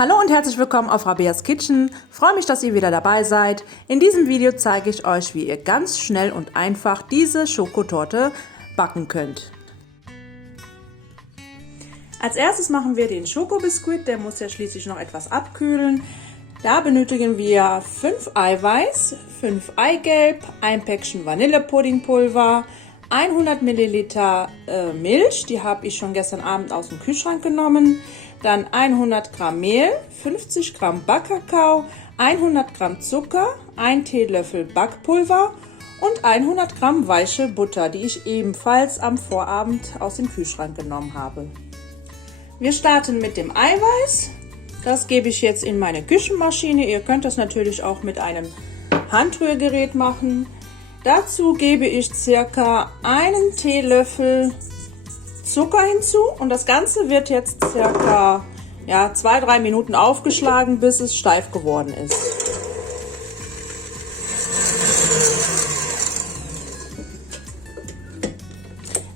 Hallo und herzlich willkommen auf Rabeas Kitchen. Freue mich, dass ihr wieder dabei seid. In diesem Video zeige ich euch, wie ihr ganz schnell und einfach diese Schokotorte backen könnt. Als erstes machen wir den Schokobiskuit, der muss ja schließlich noch etwas abkühlen. Da benötigen wir 5 Eiweiß, 5 Eigelb, ein Päckchen Vanillepuddingpulver, 100 Milliliter Milch, die habe ich schon gestern Abend aus dem Kühlschrank genommen. Dann 100 Gramm Mehl, 50 Gramm Backkakao, 100 Gramm Zucker, 1 Teelöffel Backpulver und 100 Gramm weiche Butter, die ich ebenfalls am Vorabend aus dem Kühlschrank genommen habe. Wir starten mit dem Eiweiß. Das gebe ich jetzt in meine Küchenmaschine. Ihr könnt das natürlich auch mit einem Handrührgerät machen. Dazu gebe ich circa einen Teelöffel Zucker hinzu und das Ganze wird jetzt circa 2-3 Minuten aufgeschlagen, bis es steif geworden ist.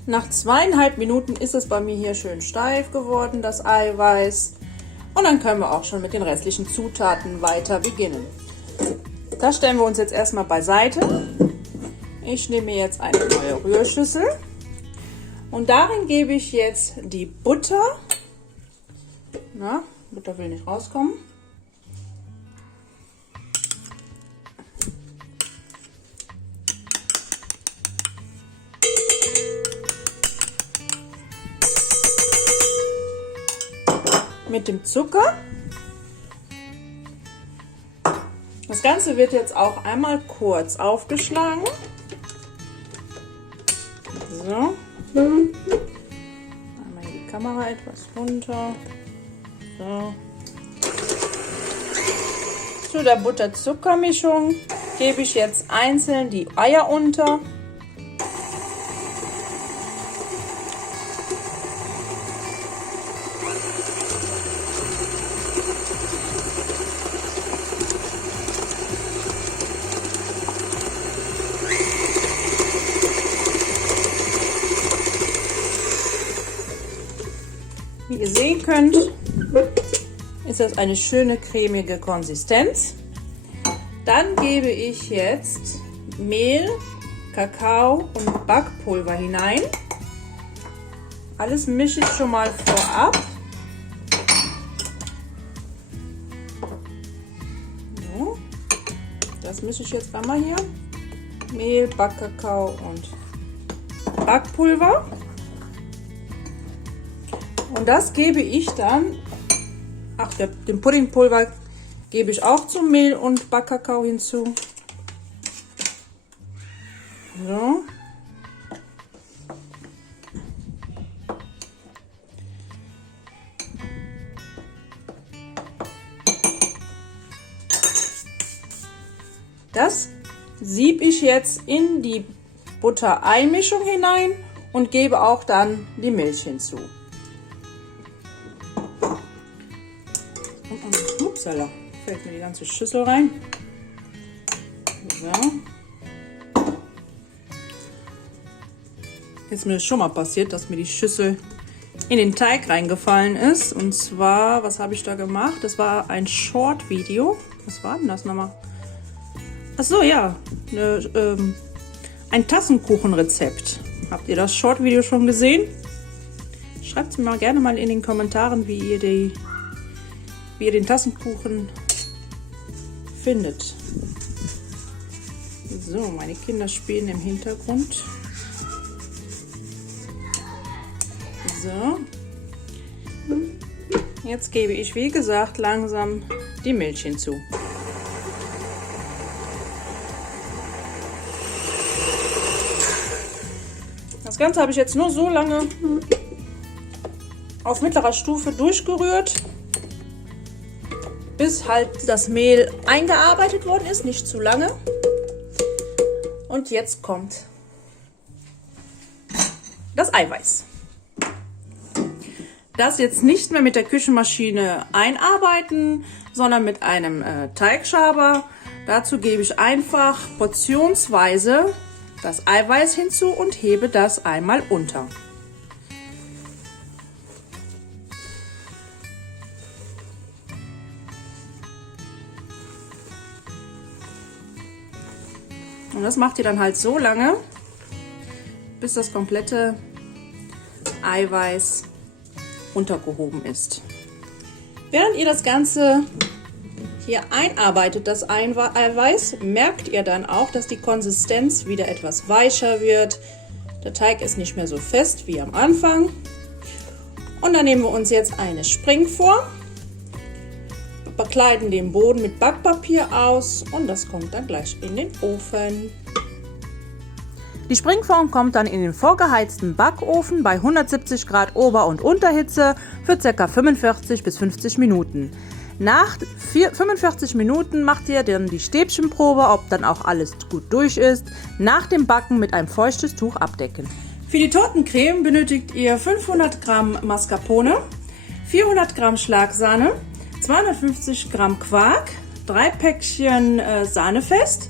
Nach 2,5 Minuten ist es bei mir hier schön steif geworden, das Eiweiß. Und dann können wir auch schon mit den restlichen Zutaten weiter beginnen. Das stellen wir uns jetzt erstmal beiseite. Ich nehme jetzt eine neue Rührschüssel. Und darin gebe ich jetzt die Butter. Butter will nicht rauskommen. Mit dem Zucker. Das Ganze wird jetzt auch einmal kurz aufgeschlagen. So. Einmal die Kamera etwas runter. So. Zu der Butter-Zucker-Mischung gebe ich jetzt einzeln die Eier unter. Wie ihr sehen könnt, ist das eine schöne cremige Konsistenz. Dann gebe ich jetzt Mehl, Kakao und Backpulver hinein. Alles mische ich schon mal vorab. So, das mische ich jetzt einmal hier. Mehl, Backkakao und Backpulver. Und das gebe ich dann, den Puddingpulver gebe ich auch zum Mehl und Backkakao hinzu. So. Das siebe ich jetzt in die Butter-Ei-Mischung hinein und gebe auch dann die Milch hinzu. Upsala, fällt mir die ganze Schüssel rein. So. Ist mir schon mal passiert, dass mir die Schüssel in den Teig reingefallen ist. Und zwar, was habe ich da gemacht? Das war ein Short-Video. Was war denn das nochmal? Achso, ja. Ein Tassenkuchenrezept. Habt ihr das Short-Video schon gesehen? Schreibt es mir mal gerne mal in den Kommentaren, wie ihr den Tassenkuchen findet. So, meine Kinder spielen im Hintergrund. So. Jetzt gebe ich, wie gesagt, langsam die Milch hinzu. Das Ganze habe ich jetzt nur so lange auf mittlerer Stufe durchgerührt, bis halt das Mehl eingearbeitet worden ist, nicht zu lange. Und jetzt kommt das Eiweiß. Das jetzt nicht mehr mit der Küchenmaschine einarbeiten, sondern mit einem Teigschaber. Dazu gebe ich einfach portionsweise das Eiweiß hinzu und hebe das einmal unter. das macht ihr dann halt so lange, bis das komplette Eiweiß untergehoben ist. Während ihr das Ganze hier einarbeitet, das Eiweiß, merkt ihr dann auch, dass die Konsistenz wieder etwas weicher wird. Der Teig ist nicht mehr so fest wie am Anfang. Und dann nehmen wir uns jetzt eine Springform, bekleiden den Boden mit Backpapier aus und das kommt dann gleich in den Ofen. Die Springform kommt dann in den vorgeheizten Backofen bei 170 Grad Ober- und Unterhitze für ca. 45 bis 50 Minuten. Nach 45 Minuten macht ihr dann die Stäbchenprobe, ob dann auch alles gut durch ist. Nach dem Backen mit einem feuchtes Tuch abdecken. Für die Tortencreme benötigt ihr 500 Gramm Mascarpone, 400 Gramm Schlagsahne, 250 Gramm Quark, 3 Päckchen Sahnefest,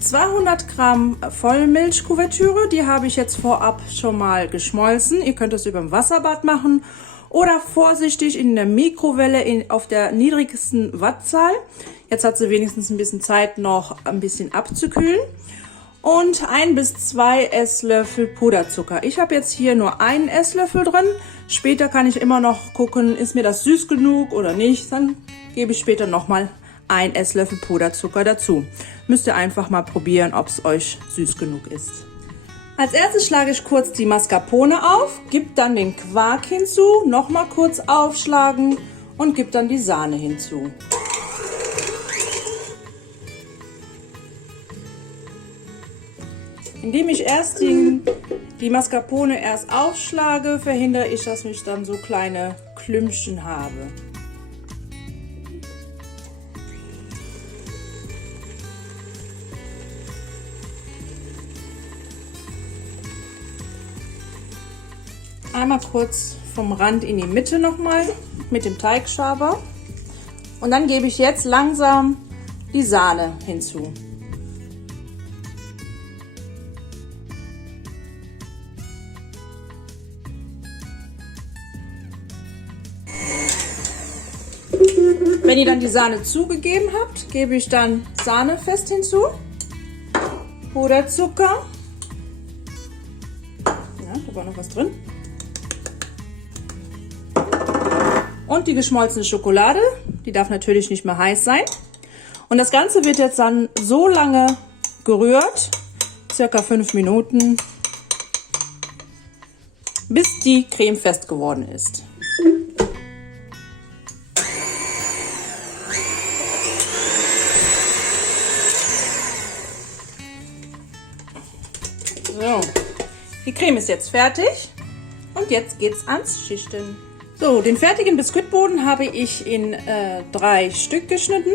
200 Gramm Vollmilchkuvertüre, die habe ich jetzt vorab schon mal geschmolzen. Ihr könnt es über dem Wasserbad machen oder vorsichtig in der Mikrowelle auf der niedrigsten Wattzahl. Jetzt hat sie wenigstens ein bisschen Zeit, noch ein bisschen abzukühlen. Und 1 bis 2 Esslöffel Puderzucker. Ich habe jetzt hier nur einen Esslöffel drin. Später kann ich immer noch gucken, ist mir das süß genug oder nicht. Dann gebe ich später nochmal 1 Esslöffel Puderzucker dazu. Müsst ihr einfach mal probieren, ob es euch süß genug ist. Als erstes schlage ich kurz die Mascarpone auf, gebe dann den Quark hinzu, nochmal kurz aufschlagen und gebe dann die Sahne hinzu. Indem ich erst die Mascarpone erst aufschlage, verhindere ich, dass ich dann so kleine Klümpchen habe. Einmal kurz vom Rand in die Mitte nochmal mit dem Teigschaber. Und dann gebe ich jetzt langsam die Sahne hinzu. Wenn ihr dann die Sahne zugegeben habt, gebe ich dann Sahnefest hinzu, Puderzucker, ja, da war noch was drin, und die geschmolzene Schokolade, die darf natürlich nicht mehr heiß sein. Und das Ganze wird jetzt dann so lange gerührt, circa 5 Minuten, bis die Creme fest geworden ist. So, die Creme ist jetzt fertig und jetzt geht's ans Schichten. So, den fertigen Biskuitboden habe ich in 3 Stück geschnitten.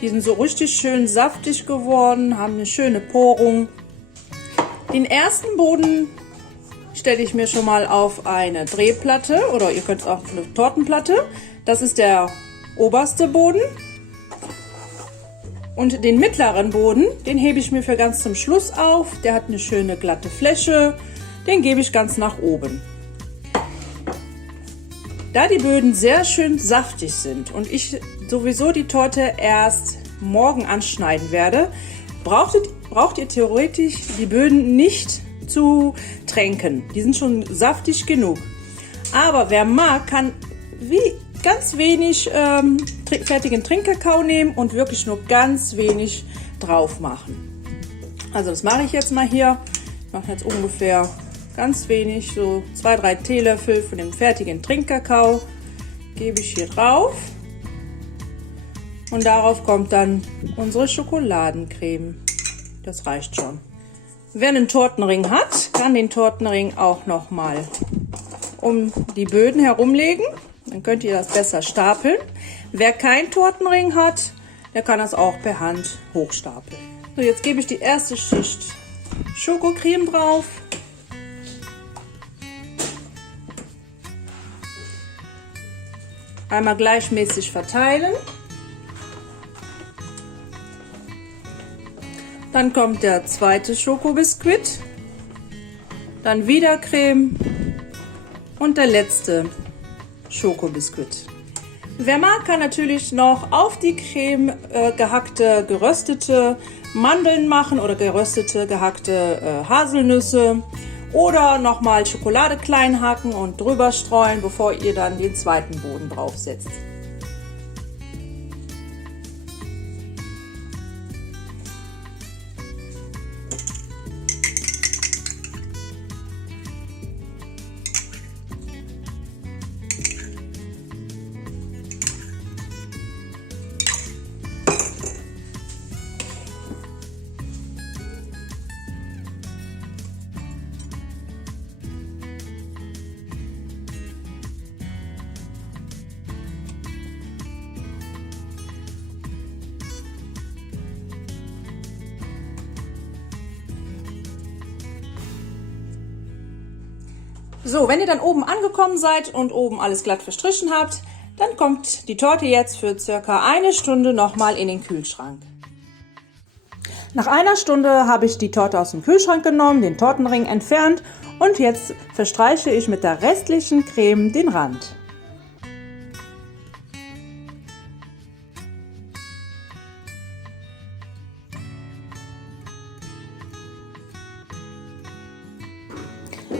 Die sind so richtig schön saftig geworden, haben eine schöne Porung. Den ersten Boden stelle ich mir schon mal auf eine Drehplatte oder ihr könnt auch eine Tortenplatte. Das ist der oberste Boden. Und den mittleren Boden, den hebe ich mir für ganz zum Schluss auf. Der hat eine schöne glatte Fläche. Den gebe ich ganz nach oben. Da die Böden sehr schön saftig sind und ich sowieso die Torte erst morgen anschneiden werde, braucht ihr theoretisch die Böden nicht zu tränken. Die sind schon saftig genug. Aber wer mag, kann ganz wenig fertigen Trinkkakao nehmen und wirklich nur ganz wenig drauf machen. Also das mache ich jetzt mal hier. Ich mache jetzt ungefähr ganz wenig, so 2-3 Teelöffel von dem fertigen Trinkkakao gebe ich hier drauf. Und darauf kommt dann unsere Schokoladencreme. Das reicht schon. Wer einen Tortenring hat, kann den Tortenring auch nochmal um die Böden herumlegen. Dann könnt ihr das besser stapeln. Wer keinen Tortenring hat, der kann das auch per Hand hochstapeln. So, jetzt gebe ich die erste Schicht Schokocreme drauf. Einmal gleichmäßig verteilen. Dann kommt der zweite Schokobiskuit. Dann wieder Creme. Und der letzte Schokobiskuit. Wer mag, kann natürlich noch auf die Creme gehackte, geröstete Mandeln machen oder geröstete, gehackte Haselnüsse. Oder nochmal Schokolade klein hacken und drüber streuen, bevor ihr dann den zweiten Boden draufsetzt. So, wenn ihr dann oben angekommen seid und oben alles glatt verstrichen habt, dann kommt die Torte jetzt für circa 1 Stunde nochmal in den Kühlschrank. Nach 1 Stunde habe ich die Torte aus dem Kühlschrank genommen, den Tortenring entfernt und jetzt verstreiche ich mit der restlichen Creme den Rand.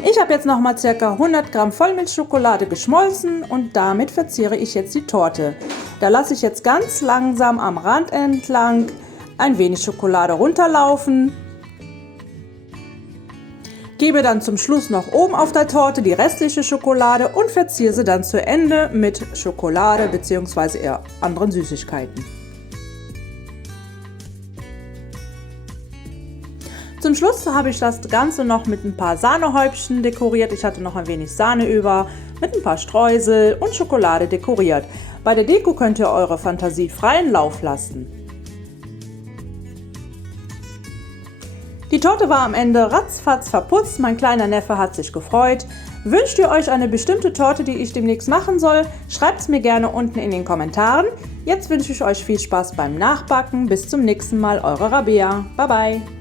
Ich habe jetzt nochmal ca. 100 Gramm Vollmilchschokolade geschmolzen und damit verziere ich jetzt die Torte. Da lasse ich jetzt ganz langsam am Rand entlang ein wenig Schokolade runterlaufen. Gebe dann zum Schluss noch oben auf der Torte die restliche Schokolade und verziehe sie dann zu Ende mit Schokolade bzw. eher anderen Süßigkeiten. Zum Schluss habe ich das Ganze noch mit ein paar Sahnehäubchen dekoriert. Ich hatte noch ein wenig Sahne über, mit ein paar Streusel und Schokolade dekoriert. Bei der Deko könnt ihr eure Fantasie freien Lauf lassen. Die Torte war am Ende ratzfatz verputzt. Mein kleiner Neffe hat sich gefreut. Wünscht ihr euch eine bestimmte Torte, die ich demnächst machen soll? Schreibt es mir gerne unten in den Kommentaren. Jetzt wünsche ich euch viel Spaß beim Nachbacken. Bis zum nächsten Mal, eure Rabea. Bye bye.